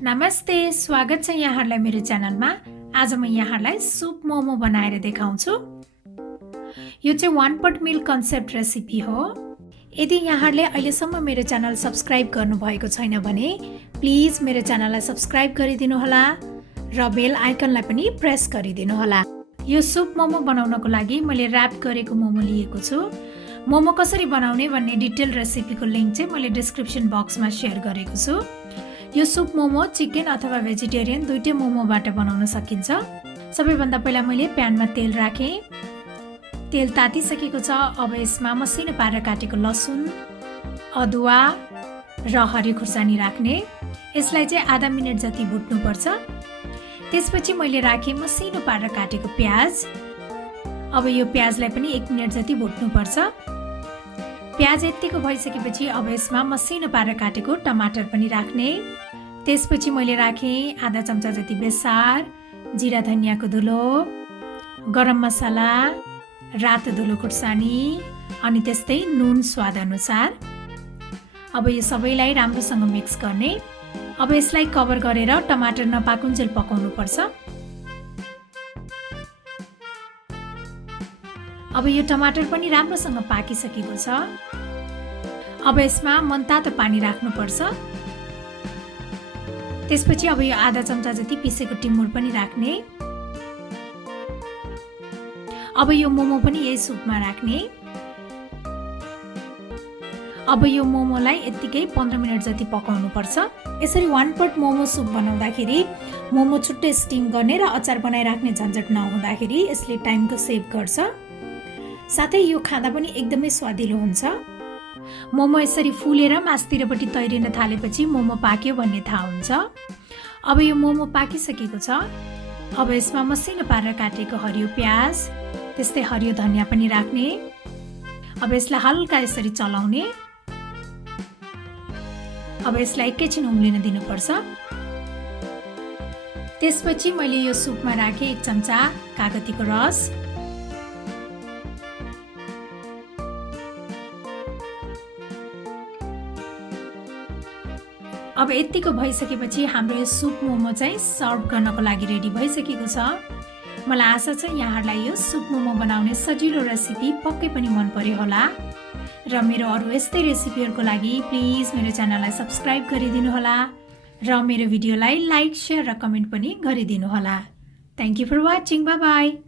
नमस्ते, स्वागत छ यहाँहरूलाई मेरो च्यानलमा। आज म यहाँहरूलाई सुप मोमो बनाएर देखाउँछु। यो चाहिँ 1 pot मिल कन्सेप्ट रेसिपी हो। यदि यहाँहरूले अहिलेसम्म मेरो च्यानल सब्स्क्राइब गर्नुभएको छैन भने प्लिज मेरो च्यानललाई सब्स्क्राइब गरिदिनु होला र बेल आइकनलाई पनि प्रेस गरिदिनु होला। यो सुप मोमो बनाउनको लागि मैले र्याप गरेको मोमो लिएको छु। मोमो कसरी बनाउने भन्ने डिटेल रेसिपीको लिंक चाहिँ मैले डिस्क्रिप्सन बक्समा शेयर गरेको छु। यो सुप मोमो चिकन अथवा भेजिटेरियन दुईटै मोमोबाट बनाउन सकिन्छ। सबैभन्दा पहिला मैले प्यानमा तेल राखेँ। तेल तातिसकेको छ। अब यसमा मसिनो पारेर काटेको लसुन, अदुवा र हरियो खुर्सानी राख्ने। यसलाई चाहिँ आधा मिनेट जति भुट्नुपर्छ। त्यसपछि मैले राखेँ मसिनो पारेर काटेको प्याज। अब यो प्याजलाई पनि 1 मिनेट जति भुट्नुपर्छ। प्याज यतिको भइसकेपछि अब यसमा मसिनो पारेर काटेको टमाटर पनि राख्ने। त्यसपछि मैले राखेँ आधा चम्चा जति बेसार, जिरा धनियाको धुलो, गरम मसला, रातो धुलो खुर्सानी अनि त्यस्तै नुन स्वाद अनुसार। अब यो सबैलाई राम्रोसँग मिक्स गर्ने। अब यसलाई कभर गरेर टमाटर नपाकुन्जेल पकाउनु पर्छ। अब यो टमाटर पनि राम्रोसँग पाकिसकेको छ। अब यसमा मनतातो पानी राख्नुपर्छ। त्यसपछि अब यो आधा चम्चा जति पिसेको टिमुर पनि राख्ने। अब यो मोमो पनि यही सुपमा राख्ने। अब यो मोमोलाई यतिकै 15 मिनेट जति पकाउनु पर्छ। यसरी 1 pot मोमो सुप बनाउँदाखेरि मोमो छुट्टै स्टिम गर्ने र अचार बनाइराख्ने झन्झट नहुँदाखेरि यसले टाइमको सेभ गर्छ। साथै यो खाँदा पनि एकदमै स्वादिलो हुन्छ। मोमो यसरी फुलेर मास्तिरपट्टि तैरिन थालेपछि मोमो पाक्यो भन्ने थाहा हुन्छ। अब यो मोमो पाकिसकेको छ। अब यसमा मसिनो पारेर काटेको हरियो प्याज, त्यस्तै हरियो धनिया पनि राख्ने। अब यसलाई हल्का यसरी चलाउने। अब यसलाई एकैछिन उम्लिन दिनुपर्छ। त्यसपछि मैले यो सुपमा राखेँ 1 चम्चा कागतीको रस। अब यतिको भइसकेपछि हाम्रो यो सुप मोमो चाहिँ सर्भ गर्नको लागि रेडी भइसकेको छ। मलाई आशा छ यहाँहरूलाई यो सुप मोमो बनाउने सजिलो रेसिपी पक्कै पनि मन पर्यो होला र मेरो अरू यस्तै रेसिपीहरूको लागि प्लिज मेरो च्यानललाई सब्स्क्राइब गरिदिनु होला र मेरो भिडियोलाई लाइक, शेयर र कमेन्ट पनि गरिदिनु होला। Thank you for watching. Bye by.